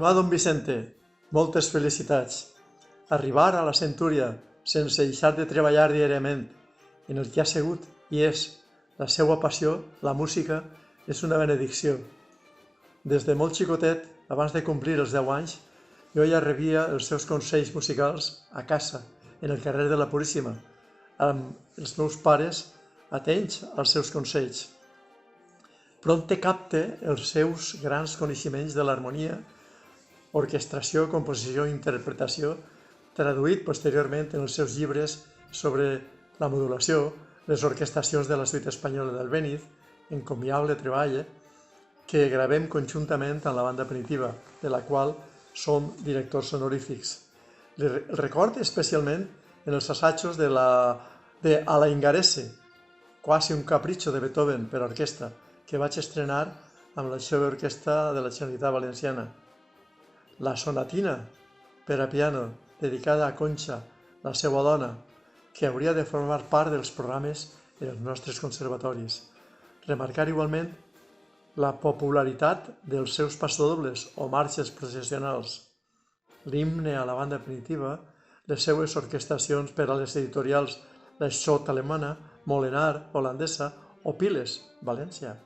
Estimado don Vicente, moltes felicitats. Arribar a la centúria sense deixar de treballar diàriament en el que ha sigut i és la seva passió, la música, és una benedicció. Des de molt xicotet, abans de complir els 10 anys, jo ja rebia els seus consells musicals a casa, en el carrer de la Puríssima, amb els meus pares atents als seus consells. Prompte capte els seus grans coneixements de l'harmonia, orquestració, composició i interpretació, traduït posteriorment en els seus llibres sobre la modulació, les orquestacions de la suite espanyola d'Albéniz, encomiable treball, que gravem conjuntament amb la banda primitiva, de la qual som directors honorífics. El record especialment en els assajos de A la Ingarese, quasi un capricho de Beethoven per a orquestra, que vaig estrenar amb la Jove Orquestra de la Generalitat Valenciana. La sonatina per a piano dedicada a Concha, la seva dona, que hauria de formar part dels programes en els nostres conservatoris. Remarcar igualment la popularitat dels seus passadobles o marxes processionals, l'himne a la banda primitiva, les seues orquestacions per a les editorials La Schott alemana, Molenar, holandesa, o Piles, València,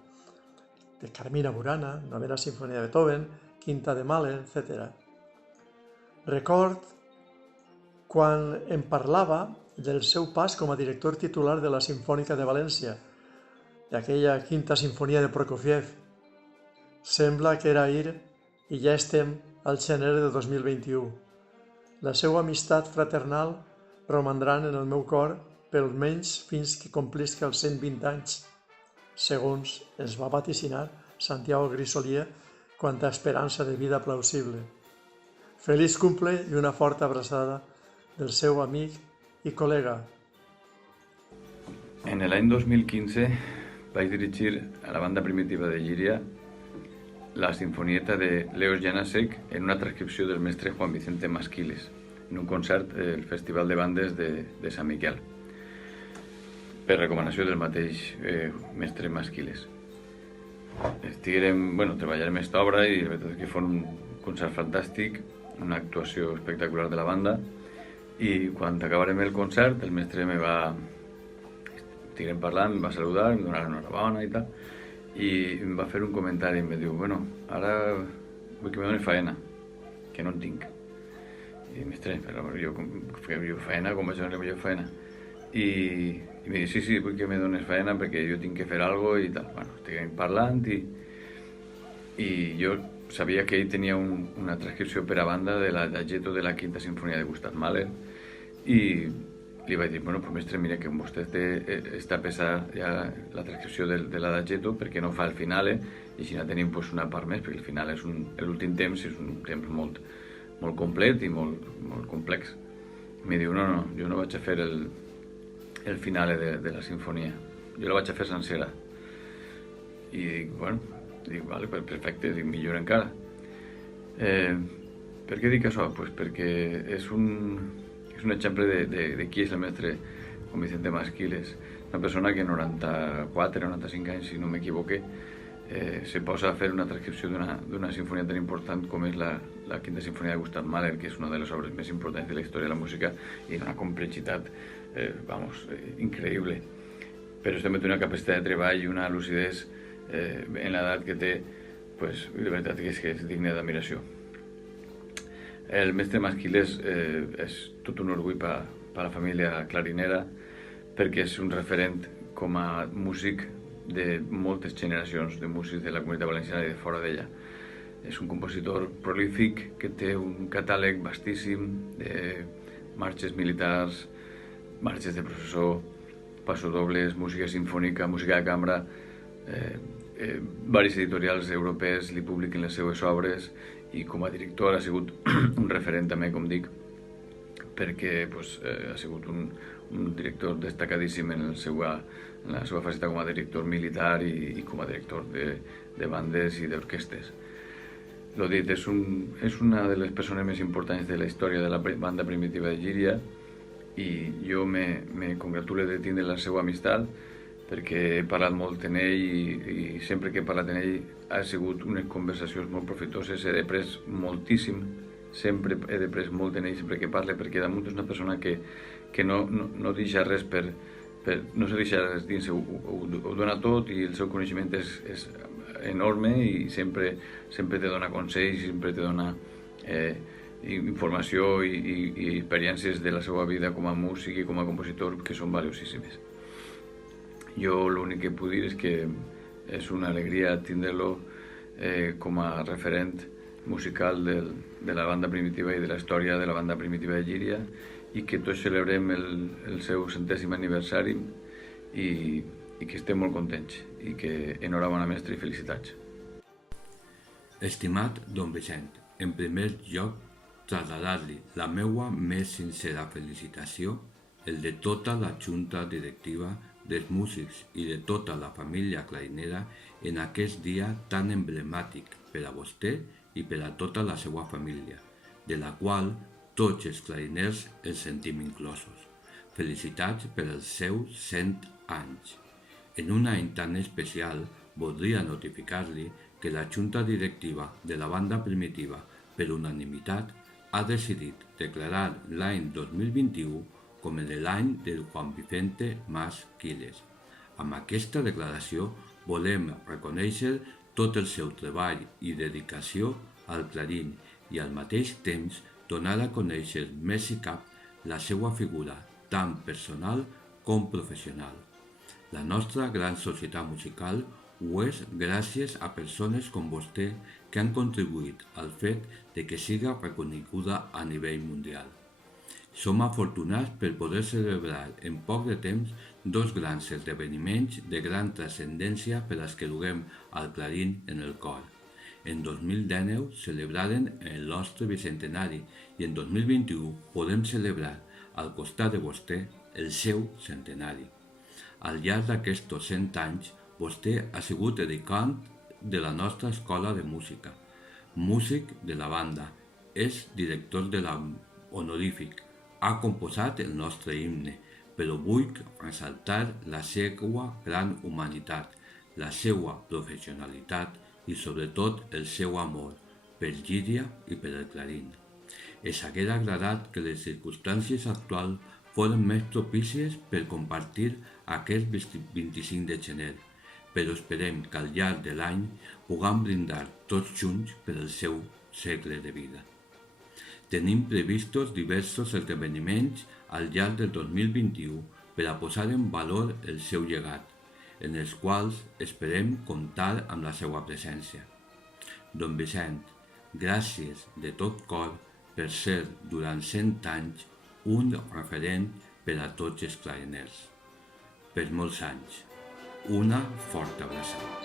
de Carmina Burana, Novena Sinfonia de Beethoven, Quinta de Mahler, etc. Record quan em parlava del seu pas com a director titular de la Simfònica de València, d'aquella Quinta Sinfonia de Prokofiev. Sembla que era ahir i ja estem al gener de 2021. La seva amistat fraternal romandran en el meu cor per almenys fins que complisca els 120 anys, segons ens va vaticinar Santiago Grisolier quant a esperança de vida plausible. Feliç cumple i una forta abraçada del seu amic i col·lega. En l'any 2015 vaig dirigir a la banda primitiva de Llíria la sinfonieta de Leos Janáček en una transcripció del mestre Juan Vicente Masquiles, en un concert del Festival de Bandes de Sant Miquel, per recomanació del mateix mestre Masquiles. Treballarem aquesta obra i la veritat és que fou un concert fantàstic, una actuació espectacular de la banda, i quan acabarem el concert el mestre estiguem parlant, em va saludar, em donarà enhorabona i tal, i em va fer un comentari, em va dir, ara vull que me dones faena, que no en tinc. I mestre, però jo faena, com vaig donar jo faena? I em diu, sí, vull que me dones faena perquè jo tinc que fer alguna cosa i tal. Estiguem parlant i jo sabia que ell tenia una transcripció per a banda de l'Adagietto de la Quinta Sinfonia de Gustav Mahler i li vaig dir, mestre, mira que vostè està pesant ja la transcripció de l'Adagietto perquè no fa el finale i així no tenim una part més, perquè el final és l'últim temps, és un temps molt complet i molt complex. Em diu, no, jo no vaig a fer el finale de la sinfonia, jo la vaig a fer sencera. I dic, vale, perfecte, millor encara. Per què dic això? Perquè és un exemple de qui és el mestre Juan Vicente Masquiles, una persona que 94, 95 anys, si no m'equivoque, se posa a fer una transcripció d'una sinfonia tan important com és la Quinta Sinfonia de Gustav Mahler, que és una de les obres més importants de la història de la música i d'una complexitat, increïble. Però també té una capacitat de treball i una lucidesa en l'edat que té, de veritat que és digne d'admiració. El mestre Masquiles és tot un orgull per a la família clarinera perquè és un referent com a músic de moltes generacions de músics de la Comunitat Valenciana i de fora d'ella. És un compositor prolífic que té un catàleg vastíssim de marxes militars, marxes de processó, passodobles, música sinfònica, música de cambra. Diverses editorials europees li publiquen les seues obres i com a director ha sigut un referent també, com dic, perquè ha sigut un director destacadíssim en la seva faceta com a director militar i com a director de bandes i d'orquestes. L'ho dit, és una de les persones més importants de la història de la banda primitiva de Llíria i jo me congratulo de tindre la seva amistat perquè he parlat molt amb ell i sempre que he parlat amb ell ha sigut unes conversacions molt profitoses, he après moltíssim, sempre he après molt amb ell sempre que parle, perquè damunt és una persona que no deixa res no se deixa res dins, ho dona tot i el seu coneixement és enorme i sempre te dona consells, sempre te dona informació i experiències de la seva vida com a músic i com a compositor que són valiosíssimes. Jo l'únic que puc dir és que és una alegria tindre-lo com a referent musical de la banda primitiva i de la història de la banda primitiva de Llíria i que tots celebrem el seu 100è aniversari i que estem molt contents i que enhorabona mestre i felicitats. Estimat don Vicent, en primer lloc traslladar-li la meua més sincera felicitació, el de tota la junta directiva dels músics i de tota la família clarinera en aquest dia tan emblemàtic per a vostè i per a tota la seva família, de la qual tots els clariners ens sentim inclosos. Felicitats per els seus 100 anys. En un any tan especial, voldria notificar-li que la junta directiva de la banda primitiva, per unanimitat, ha decidit declarar l'any 2021 com l'any del Juan Vicente Mas Quiles. Amb aquesta declaració volem reconèixer tot el seu treball i dedicació al clarín i al mateix temps donar a conèixer més i cap la seva figura tant personal com professional. La nostra gran societat musical ho és gràcies a persones com vostè que han contribuït al fet de que siga reconeguda a nivell mundial. Som afortunats per poder celebrar en poc de temps dos grans esdeveniments de gran transcendència per als que duguem al clarín en el cor. En 2019 celebraren el nostre bicentenari i en 2021 podem celebrar, al costat de vostè, el seu centenari. Al llarg d'aquests 100 anys, vostè ha sigut dedicant de la nostra escola de música, músic de la banda, és director de la honorífic, ha composat el nostre himne, però vull ressaltar la seva gran humanitat, la seva professionalitat i sobretot el seu amor per Llíria i per el clarín. Ens haguera agradat que les circumstàncies actuals foren més propícies per compartir aquest 25 de gener, però esperem que al llarg de l'any puguem brindar tots junts per el seu segle de vida. Tenim previstos diversos esdeveniments al llarg del 2021 per a posar en valor el seu llegat, en els quals esperem comptar amb la seva presència. Don Vicent, gràcies de tot cor per ser durant 100 anys un referent per a tots els clariners. Per molts anys. Una forta abraçada.